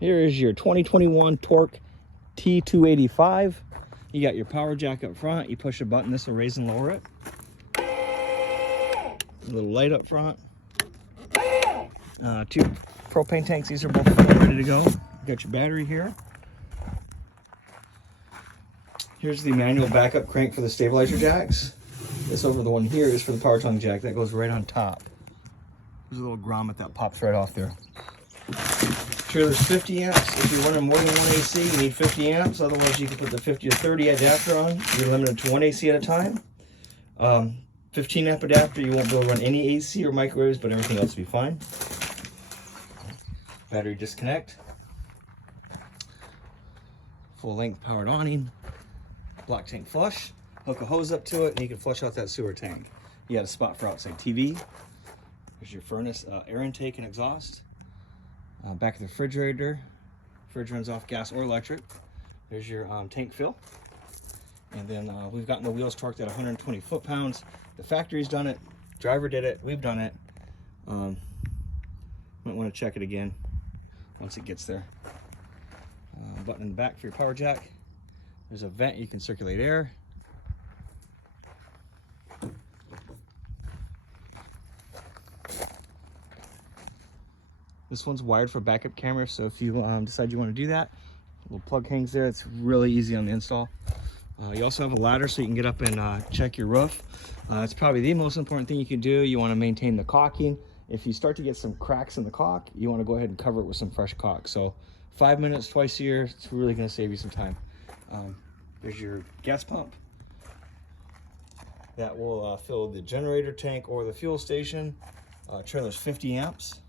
Here is your 2021 Torque T285. You got your power jack up front. You push a button, this will raise and lower it. A little light up front. Two propane tanks. These are both ready to go. You got your battery here. Here's the manual backup crank for the stabilizer jacks. This over the one here is for the power tongue jack. That goes right on top. There's a little grommet that pops right off there. Trailer's 50 amps. If you're running more than one AC, you need 50 amps. Otherwise, you can put the 50 to 30 adapter on. You're limited to one AC at a time. 15 amp adapter, you won't be able to run any AC or microwaves, but everything else will be fine. Battery disconnect. Full length powered awning. Block tank flush. Hook a hose up to it, and you can flush out that sewer tank. You got a spot for outside TV. There's your furnace, air intake and exhaust. Back of the refrigerator. Fridge runs off gas or electric. There's your tank fill. And then we've gotten the wheels torqued at 120 foot-pounds. The factory's done it. Driver did it. We've done it. Might want to check it again once it gets there. Button in the back for your power jack. There's a vent, you can circulate air. This one's wired for backup camera, so if you decide you want to do that, a little plug hangs there. It's really easy on the install. You also have a ladder so you can get up and check your roof. It's probably the most important thing you can do. You want to maintain the caulking. If you start to get some cracks in the caulk, you want to go ahead and cover it with some fresh caulk. So 5 minutes twice a year, it's really going to save you some time. There's your gas pump. That will fill the generator tank or the fuel station. Trailer's 50 amps.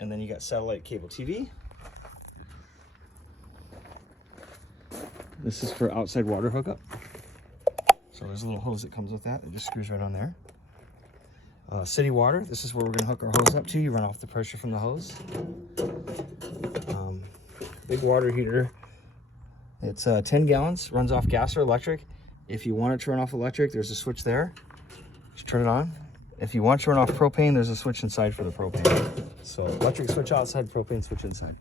And then you got satellite cable TV. This is for outside water hookup. So there's a little hose that comes with that. It just screws right on there. City water. This is where we're going to hook our hose up to. You run off the pressure from the hose. Big water heater. It's 10 gallons. Runs off gas or electric. If you want it to run off electric, there's a switch there. Just turn it on. If you want to run off propane, there's a switch inside for the propane. So electric switch outside, propane switch inside.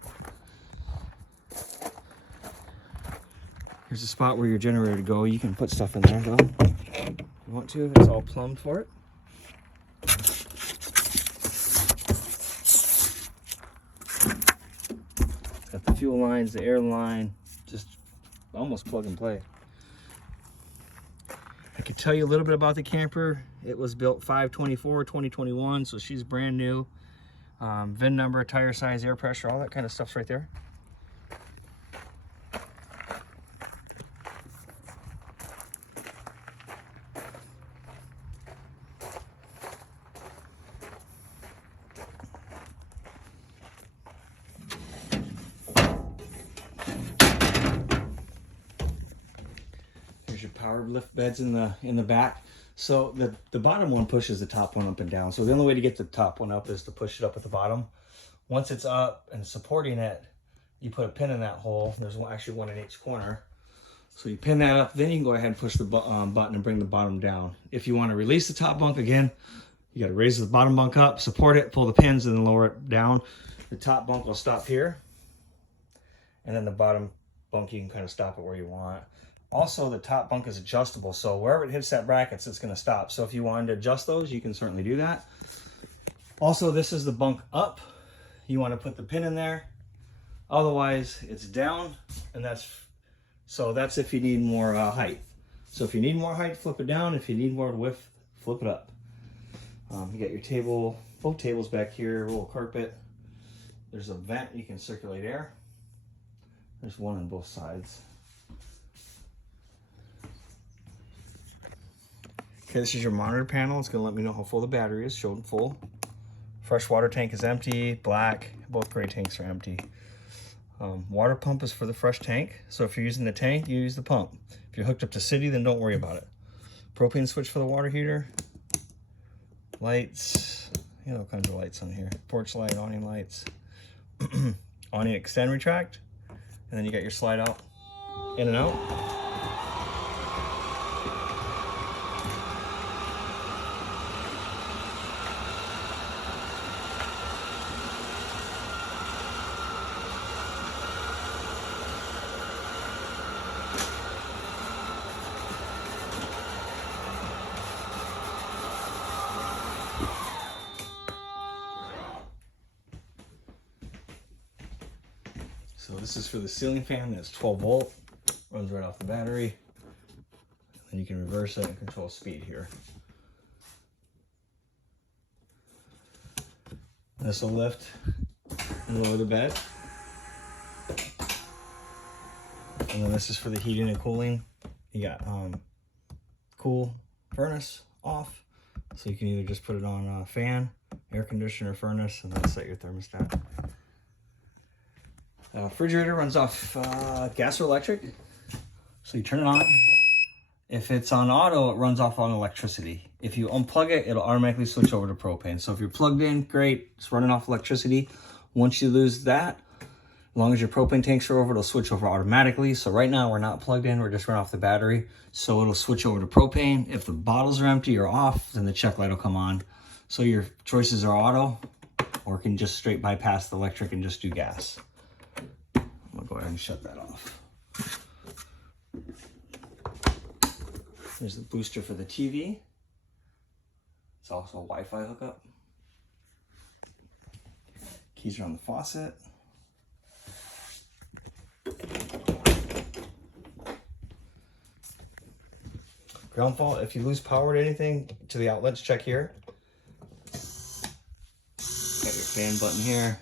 Here's a spot where your generator to go. You can put stuff in there though. If you want to, it's all plumbed for it. Got the fuel lines, the air line, just almost plug and play. I could tell you a little bit about the camper. It was built 5/24/2021, so she's brand new. VIN number, tire size, air pressure, all that kind of stuff's right there. There's your power lift beds in the back. So the bottom one pushes the top one up and down. So the only way to get the top one up is to push it up at the bottom. Once it's up and supporting it, you put a pin in that hole. There's actually one in each corner. So you pin that up, then you can go ahead and push the button and bring the bottom down. If you want to release the top bunk again, you got to raise the bottom bunk up, support it, pull the pins, and then lower it down. The top bunk will stop here. And then the bottom bunk, you can kind of stop it where you want. Also, the top bunk is adjustable, so wherever it hits that brackets, it's going to stop. So if you wanted to adjust those, you can certainly do that. Also, this is the bunk up. You want to put the pin in there. Otherwise, it's down, and that's if you need more height. So if you need more height, flip it down. If you need more width, flip it up. You got your table, both tables back here, a little carpet. There's a vent, you can circulate air. There's one on both sides. Okay, this is your monitor panel. It's going to let me know how full the battery is, showing full. Fresh water tank is empty, black. Both gray tanks are empty. Water pump is for the fresh tank. So if you're using the tank, you use the pump. If you're hooked up to city, then don't worry about it. Propane switch for the water heater. Lights, you know, all kinds of lights on here. Porch light, awning lights. Awning extend retract. And then you got your slide out, in and out. So this is for the ceiling fan. That's 12 volt, runs right off the battery. And you can reverse it and control speed here. This will lift and lower the bed. And then this is for the heating and cooling. You got cool furnace off. So you can either just put it on fan, air conditioner, furnace, and then set your thermostat. Refrigerator runs off gas or electric. So you turn it on. If it's on auto, it runs off on electricity. If you unplug it, it'll automatically switch over to propane. So if you're plugged in, great, it's running off electricity. Once you lose that, as long as your propane tanks are over, it'll switch over automatically. So right now we're not plugged in, we're just running off the battery. So it'll switch over to propane. If the bottles are empty or off, then the check light will come on. So your choices are auto, or can just straight bypass the electric and just do gas. I'm gonna go ahead and shut that off. There's the booster for the TV. It's also a Wi-Fi hookup. Keys are on the faucet. Ground fault, if you lose power to anything, to the outlets, check here. Got your fan button here.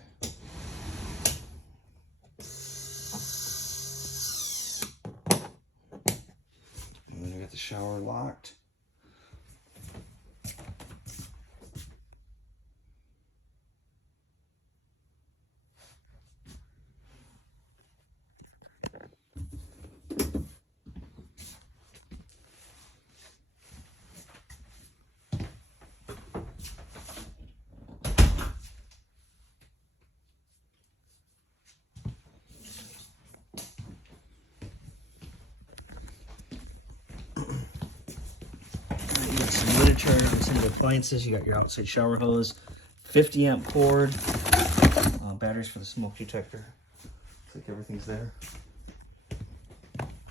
And then you got the shower locked. Some literature and some of the appliances. You got your outside shower hose, 50 amp cord, batteries for the smoke detector. Looks like everything's there.